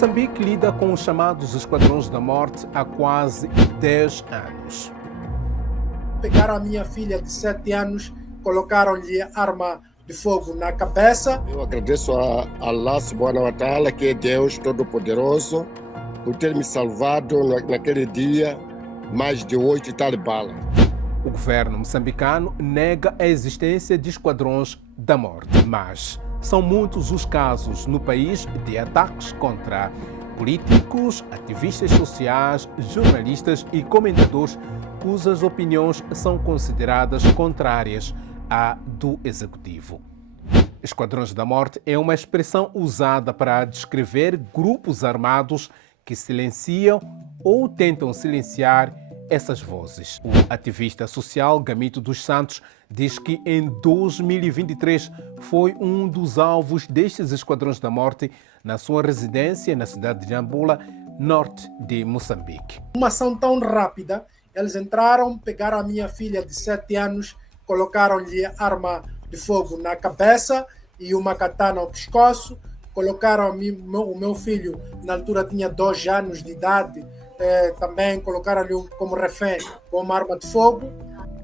Moçambique lida com os chamados esquadrões da morte há quase 10 anos. Pegaram a minha filha de 7 anos, colocaram-lhe arma de fogo na cabeça. Eu agradeço a Allah subhanahu wa ta'ala, que é Deus Todo-Poderoso, por ter me salvado naquele dia mais de 8 talibãs. O governo moçambicano nega a existência de esquadrões da morte, mas são muitos os casos no país de ataques contra políticos, ativistas sociais, jornalistas e comentadores cujas opiniões são consideradas contrárias à do executivo. Esquadrões da morte é uma expressão usada para descrever grupos armados que silenciam ou tentam silenciar essas vozes. O ativista social Gamito dos Santos diz que em 2023 foi um dos alvos destes esquadrões da morte na sua residência na cidade de Nampula, norte de Moçambique. Uma ação tão rápida, eles entraram, pegaram a minha filha de 7 anos, colocaram-lhe arma de fogo na cabeça e uma katana ao pescoço, colocaram o meu filho, na altura tinha 2 anos de idade, também colocaram-lhe como refém com uma arma de fogo.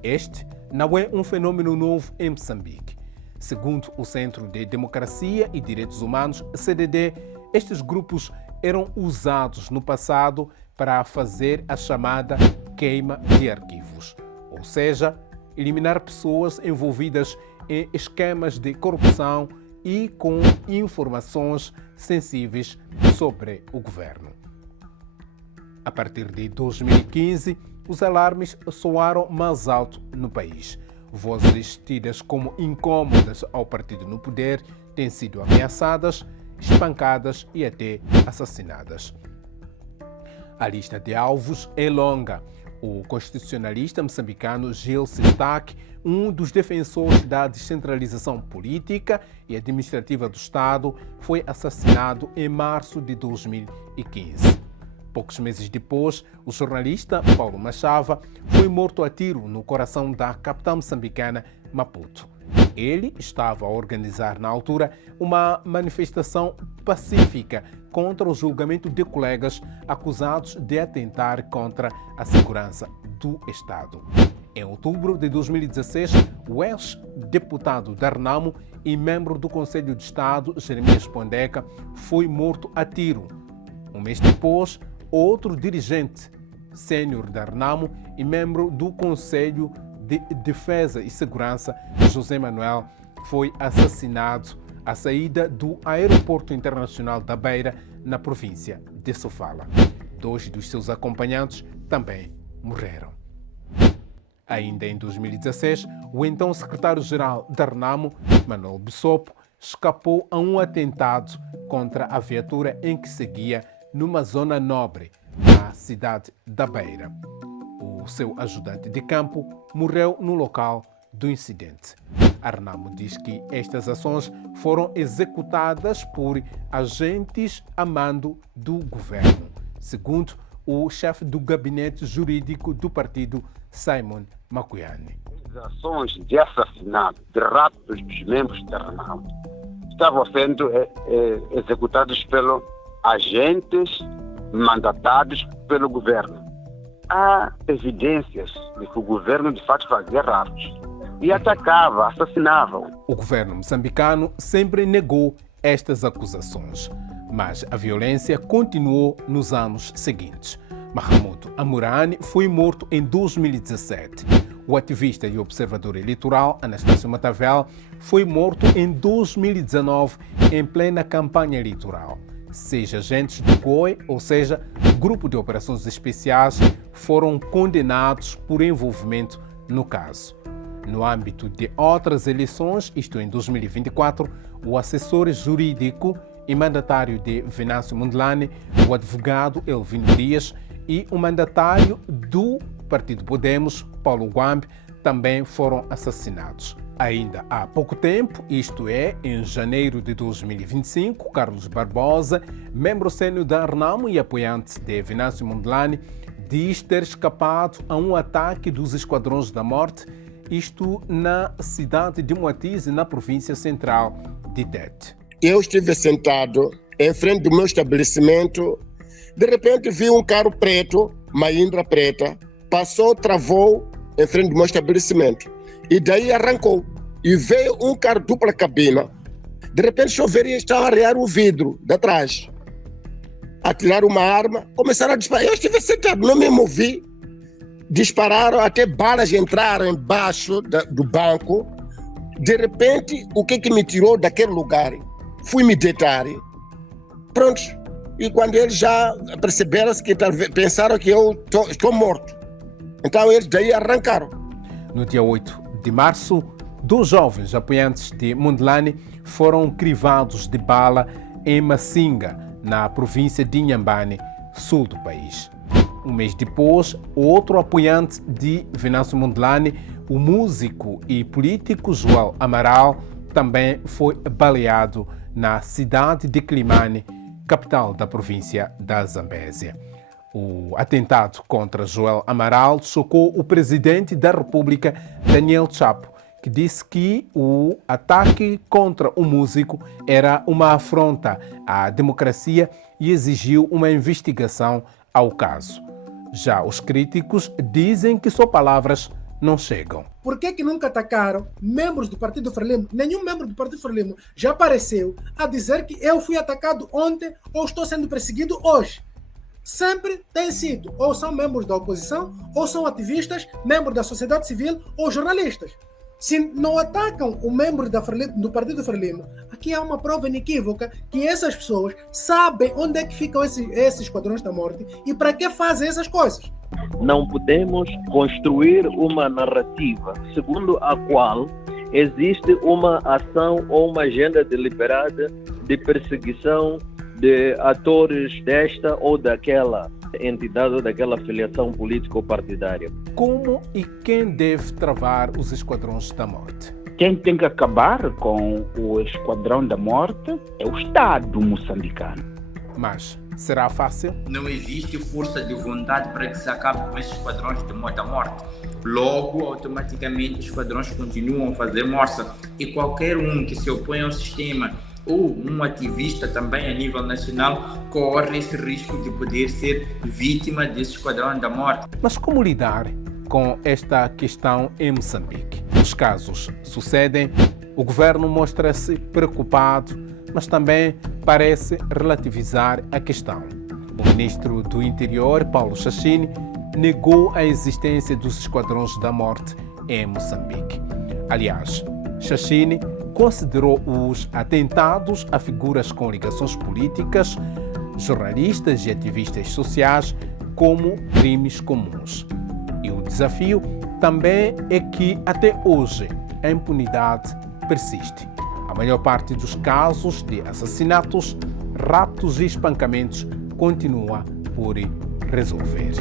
Este não é um fenômeno novo em Moçambique. Segundo o Centro de Democracia e Direitos Humanos, CDD, estes grupos eram usados no passado para fazer a chamada queima de arquivos, ou seja, eliminar pessoas envolvidas em esquemas de corrupção e com informações sensíveis sobre o governo. A partir de 2015, os alarmes soaram mais alto no país. Vozes tidas como incômodas ao partido no poder têm sido ameaçadas, espancadas e até assassinadas. A lista de alvos é longa. O constitucionalista moçambicano Gil Sistak, um dos defensores da descentralização política e administrativa do Estado, foi assassinado em março de 2015. Poucos meses depois, o jornalista Paulo Machava foi morto a tiro no coração da capital moçambicana, Maputo. Ele estava a organizar, na altura, uma manifestação pacífica contra o julgamento de colegas acusados de atentar contra a segurança do Estado. Em outubro de 2016, o ex-deputado da Renamo e membro do Conselho de Estado, Jeremias Pondeca, foi morto a tiro. Um mês depois, outro dirigente sênior da Renamo e membro do Conselho de Defesa e Segurança, José Manuel, foi assassinado à saída do Aeroporto Internacional da Beira, na província de Sofala. 2 dos seus acompanhantes também morreram. Ainda em 2016, o então secretário-geral da Renamo, Manuel Bissopo, escapou a um atentado contra a viatura em que seguia numa zona nobre, na cidade da Beira. O seu ajudante de campo morreu no local do incidente. A Renamo diz que estas ações foram executadas por agentes a mando do governo, segundo o chefe do gabinete jurídico do partido, Simon Makuyane. As ações de assassinato, de raptos dos membros da Renamo estavam sendo executadas pelos agentes mandatados pelo governo. Há evidências de que o governo de fato fazia raptos e atacava, assassinava. O governo moçambicano sempre negou estas acusações, mas a violência continuou nos anos seguintes. Mahamudu Amurani foi morto em 2017. O ativista e observador eleitoral Anastácio Matavel foi morto em 2019 em plena campanha eleitoral. 6 agentes do GOI, ou seja, Grupo de Operações Especiais, foram condenados por envolvimento no caso. No âmbito de outras eleições, isto em 2024, o assessor jurídico e mandatário de Venâncio Mondlane, o advogado Elvino Dias e o mandatário do Partido Podemos, Paulo Guambe, também foram assassinados. Ainda há pouco tempo, isto é, em janeiro de 2025, Carlos Barbosa, membro sênior da Renamo e apoiante de Venâncio Mondlane, diz ter escapado a um ataque dos Esquadrões da Morte, isto na cidade de Moatize, na província central de Tete. Eu estive sentado em frente do meu estabelecimento. De repente vi um carro preto, Mahindra preta, passou, travou em frente do meu estabelecimento. E daí arrancou. E veio um carro dupla cabina. De repente choveria e estava a arear o vidro de trás. A tirar uma arma, começaram a disparar. Eu estive sentado, não me movi. Dispararam, até balas entraram embaixo do banco. De repente, o que me tirou daquele lugar? Fui me deitar. Pronto. E quando eles já perceberam que pensaram que eu estou morto. Então eles daí arrancaram. No dia 8 de março, 2 jovens apoiantes de Mondlane foram crivados de bala em Massinga, na província de Inhambane, sul do país. Um mês depois, outro apoiante de Venâncio Mondlane, o músico e político Joel Amaral, também foi baleado na cidade de Climane, capital da província da Zambésia. O atentado contra Joel Amaral chocou o presidente da República, Daniel Chapo, que disse que o ataque contra o músico era uma afronta à democracia e exigiu uma investigação ao caso. Já os críticos dizem que só palavras não chegam. Por que nunca atacaram membros do Partido Frelimo? Nenhum membro do Partido Frelimo já apareceu a dizer que eu fui atacado ontem ou estou sendo perseguido hoje. Sempre tem sido, ou são membros da oposição, ou são ativistas, membros da sociedade civil ou jornalistas. Se não atacam o membro do Partido Frelimo, aqui há uma prova inequívoca que essas pessoas sabem onde é que ficam esses esquadrões da morte e para que fazem essas coisas. Não podemos construir uma narrativa segundo a qual existe uma ação ou uma agenda deliberada de perseguição de atores desta ou daquela entidade ou daquela filiação político-partidária. Como e quem deve travar os esquadrões da morte? Quem tem que acabar com o esquadrão da morte é o Estado moçambicano. Mas será fácil? Não existe força de vontade para que se acabe com esses esquadrões de moto à morte. Logo, automaticamente, os esquadrões continuam a fazer morte. E qualquer um que se opõe ao sistema ou um ativista também a nível nacional corre esse risco de poder ser vítima desse esquadrão da morte. Mas como lidar com esta questão em Moçambique? Os casos sucedem, o governo mostra-se preocupado, mas também parece relativizar a questão. O ministro do Interior, Paulo Chachine, negou a existência dos esquadrões da morte em Moçambique. Aliás, Chachine considerou os atentados a figuras com ligações políticas, jornalistas e ativistas sociais como crimes comuns. E o desafio também é que, até hoje, a impunidade persiste. A maior parte dos casos de assassinatos, raptos e espancamentos continua por resolver.